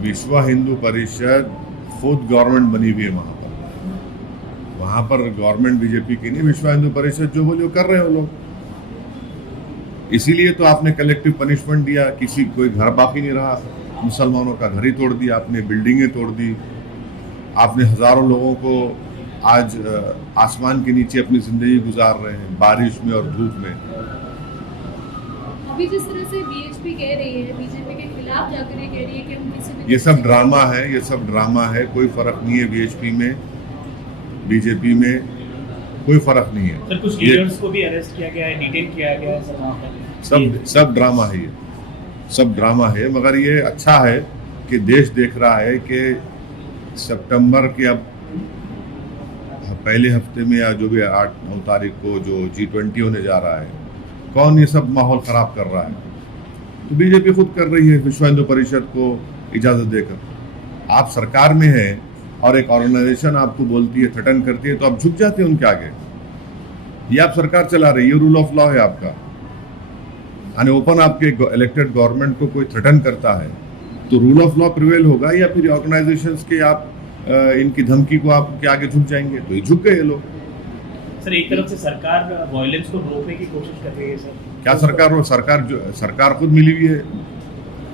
विश्व हिंदू परिषद खुद गवर्नमेंट बनी हुई है वहाँ पर गवर्नमेंट बीजेपी की नहीं, विश्व हिंदू परिषद जो बोले वो कर रहे हो लोग। इसीलिए तो आपने कलेक्टिव पनिशमेंट दिया, किसी कोई घर बाकी नहीं रहा, मुसलमानों का घर ही तोड़ दिया आपने, बिल्डिंगें तोड़ दी आपने, हजारों लोगों को आज आसमान के नीचे अपनी जिंदगी गुजार रहे हैं बारिश में और धूप में। अभी जिस तरह से बीएचपी कह रही है, बीजेपी के खिलाफ जाकर ये कह रही है कि हम किसी भी, ये सब ड्रामा है, ये सब ड्रामा है, कोई फर्क नहीं है बीएचपी में, बीजेपी में कोई फर्क नहीं है। सर कुछ लीडर्स को भी अरेस्ट किया गया है, डिटेन किया गया है सर वहाँ पर। सब ड्रामा है, ये सब ड्रामा है। मगर ये अच्छा है कि देश देख रहा है कि सितंबर के अब पहले हफ्ते में या जो भी 8-9 तारीख को जो G20 होने जा रहा है, कौन ये सब माहौल खराब कर रहा है? तो बीजेपी खुद कर रही है, विश्व हिंदू परिषद को इजाजत देकर। आप सरकार में हैं और एक ऑर्गेनाइजेशन आपको बोलती है, थ्रेटन करती है, तो आप झुक जाते हैं उनके आगे। ये आप सरकार चला रही है, रूल ऑफ लॉ है आपका। यानी ओपन आपके इलेक्टेड गवर्नमेंट को कोई थ्रेटन करता है तो रूल ऑफ लॉ प्रिवेल होगा, या फिर ऑर्गेनाइजेशंस के आप इनकी धमकी को आपके आगे झुक जाएंगे? तो ये झुक गए ये लोग। सर एक तरफ से सरकार वायलेंस को रोकने की कोशिश कर रही है सर। क्या सरकार खुद मिली हुई है,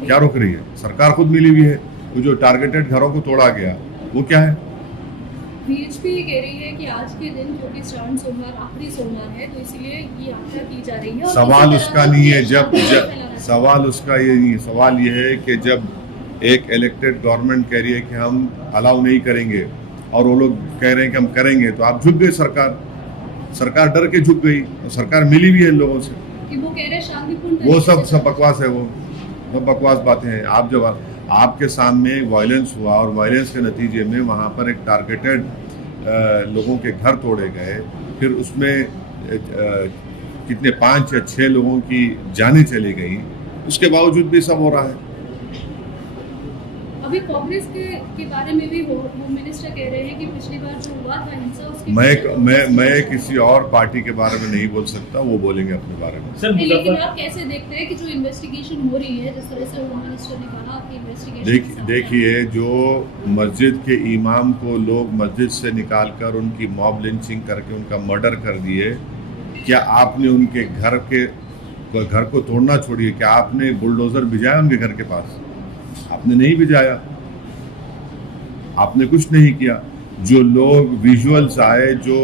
क्या रोक रही है? सरकार खुद मिली हुई है। वो जो टारगेटेड घरों को तोड़ा गया वो क्या है? बीएचपी ये कह रही है कि आज के दिन क्योंकि श्रावण सोमवार आखिरी सोमवार है तो इसलिए ये यात्रा की जा रही है। सवाल उसका नहीं है, सवाल उसका ये नहीं है, सवाल ये है कि जब एक इलेक्टेड गवर्नमेंट कह रही है कि हम अलाउ नहीं करेंगे और वो लोग कह रहे हैं कि हम करेंगे, तो आप झुक गए। सरकार डर के झुक गई, और सरकार मिली भी है इन लोगों से कि वो कह रहे हैं शांतिपूर्ण। वो सब बकवास है, वो सब बकवास बातें हैं। आप जब आपके सामने वायलेंस हुआ और वायलेंस के नतीजे में वहाँ पर एक टारगेटेड लोगों के घर तोड़े गए, फिर उसमें कितने 5 या 6 लोगों की जानें चली गई, उसके बावजूद भी सब हो रहा है। अभी कांग्रेस के बारे में भी होम मिनिस्टर कह रहे हैं कि पिछली बार जो हुआ था हिंसा, उसके मैं किसी और पार्टी के बारे में नहीं बोल सकता, वो बोलेंगे अपने बारे में। सर लेकिन आप कैसे देखते हैं कि जो इन्वेस्टिगेशन हो रही है, जिस तरह से होम मिनिस्टर ने कहा कि इन्वेस्टिगेशन, देखिए जो मस्जिद के इमाम को लोग मस्जिद से निकालकर उनकी मॉब लिंचिंग करके उनका मर्डर कर दिए, क्या आपने उनके घर को तोड़ना छोड़िए, क्या आपने बुलडोजर भिजाया उनके घर के पास? आपने नहीं भिजाया, आपने कुछ नहीं किया। जो लोग विजुअल्स आए जो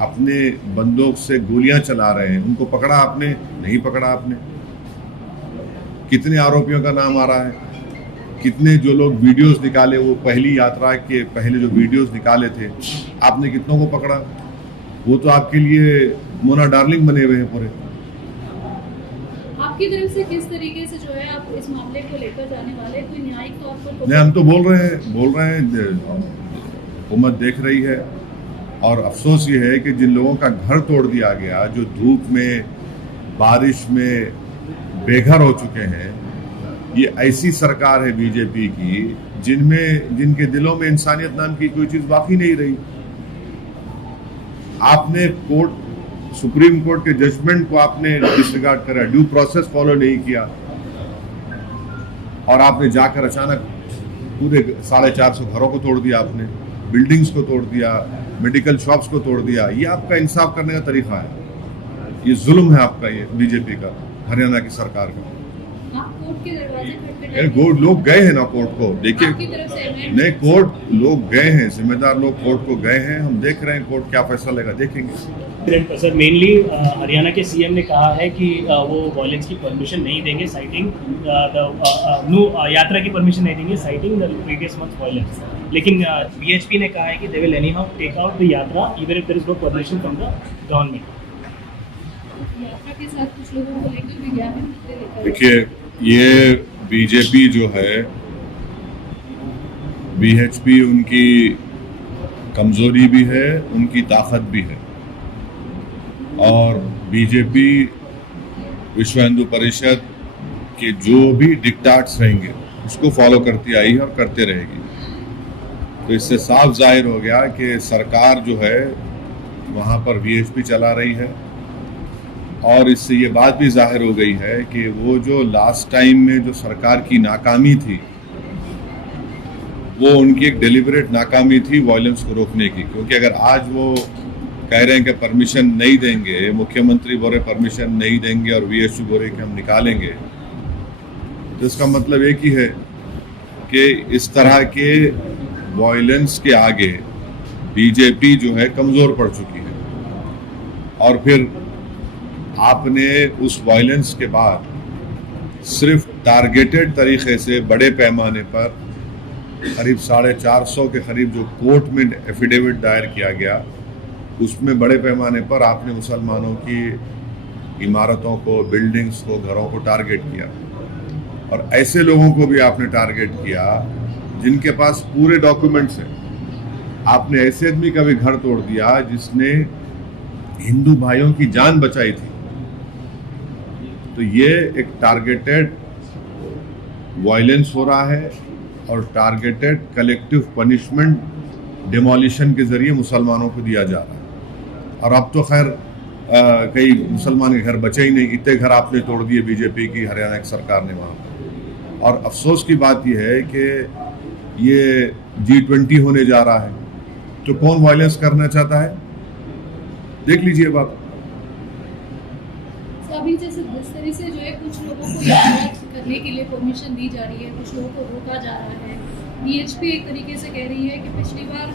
अपने बंदूक से गोलियां चला रहे हैं, उनको पकड़ा आपने? नहीं पकड़ा आपने। कितने आरोपियों का नाम आ रहा है, कितने जो लोग वीडियोस निकाले, वो पहली यात्रा के पहले जो वीडियोस निकाले थे, आपने कितनों को पकड़ा? वो तो आपके लिए मोना डार्लिंग बने हुए हैं पूरे। आपकी तरफ से किस तरीके से जो है आप इस मामले को लेकर जाने वाले, कोई न्यायिक तौर पर? नहीं, हम तो बोल रहे हैं हुकूमत देख रही है, और अफसोस ये है कि जिन लोगों का घर तोड़ दिया गया, जो धूप में बारिश में बेघर हो चुके हैं, ये ऐसी सरकार है बीजेपी की जिनके दिलों में इंसानियत नाम की कोई चीज बाकी नहीं रही। आपने सुप्रीम कोर्ट के जजमेंट को आपने डिसरिगार्ड करा, ड्यू प्रोसेस फॉलो नहीं किया, और आपने जाकर अचानक पूरे 450 घरों को तोड़ दिया, आपने बिल्डिंग्स को तोड़ दिया, मेडिकल शॉप्स को तोड़ दिया। ये आपका इंसाफ करने का तरीका है? ये जुल्म है आपका, ये बीजेपी का, हरियाणा की सरकार का। कोर्ट के दरवाजे लोग गए हैं ना कोर्ट को, देखिए नहीं, कोर्ट लोग गए हैं, जिम्मेदार लोग कोर्ट को गए हैं, हम देख रहे हैं कोर्ट क्या फैसला लेगा, देखेंगे। सर मेनली हरियाणा के सीएम ने कहा है कि वो वायलेंस की परमिशन नहीं देंगे, साइटिंग यात्रा की परमिशन नहीं देंगे, citing the previous month violence. लेकिन बीएचपी ने कहा है कि they will anyhow take out the yatra even if there is no permission from the government. यात्रा के साथ कुछ लोगों को लेकर भी गया है। देखिए, ये बीजेपी जो है, बीएचपी उनकी कमजोरी भी है, उनकी ताकत भी है, और बीजेपी विश्व हिंदू परिषद के जो भी डिक्टाट्स रहेंगे उसको फॉलो करती आई है और करते रहेगी। तो इससे साफ जाहिर हो गया कि सरकार जो है वहाँ पर वीएचपी चला रही है, और इससे ये बात भी जाहिर हो गई है कि वो जो लास्ट टाइम में जो सरकार की नाकामी थी, वो उनकी एक डेलिबरेट नाकामी थी वायलेंस को रोकने की। क्योंकि अगर आज वो कह रहे हैं कि परमिशन नहीं देंगे, मुख्यमंत्री बोले परमिशन नहीं देंगे और वीएचपी बोले कि हम निकालेंगे, तो इसका मतलब एक ही है कि इस तरह के वायलेंस के आगे बीजेपी जो है कमज़ोर पड़ चुकी है। और फिर आपने उस वायलेंस के बाद सिर्फ टारगेटेड तरीके से बड़े पैमाने पर करीब 450 के करीब जो कोर्ट में एफिडेविट दायर किया गया, उसमें बड़े पैमाने पर आपने मुसलमानों की इमारतों को, बिल्डिंग्स को, घरों को टारगेट किया। और ऐसे लोगों को भी आपने टारगेट किया जिनके पास पूरे डॉक्यूमेंट्स हैं। आपने ऐसे आदमी का भी घर तोड़ दिया जिसने हिंदू भाइयों की जान बचाई थी। तो ये एक टारगेटेड वायलेंस हो रहा है और टारगेटेड कलेक्टिव पनिशमेंट डिमोलिशन के जरिए मुसलमानों को दिया जा रहा है। और अब तो खैर कई मुसलमान के घर बचे ही नहीं, इतने घर आपने तोड़ दिए बीजेपी की हरियाणा की सरकार ने वहाँ पर। और अफसोस की बात यह है कि ये G20 होने जा रहा है, तो कौन वायलेंस करना चाहता है, देख लीजिए बात। अभी जैसे जिस तरह से जो है कुछ लोगों को यात्रा करने के लिए परमिशन दी जा रही है, कुछ लोगों को रोका जा रहा है। बीएचपी एक तरीके से कह रही है कि पिछली बार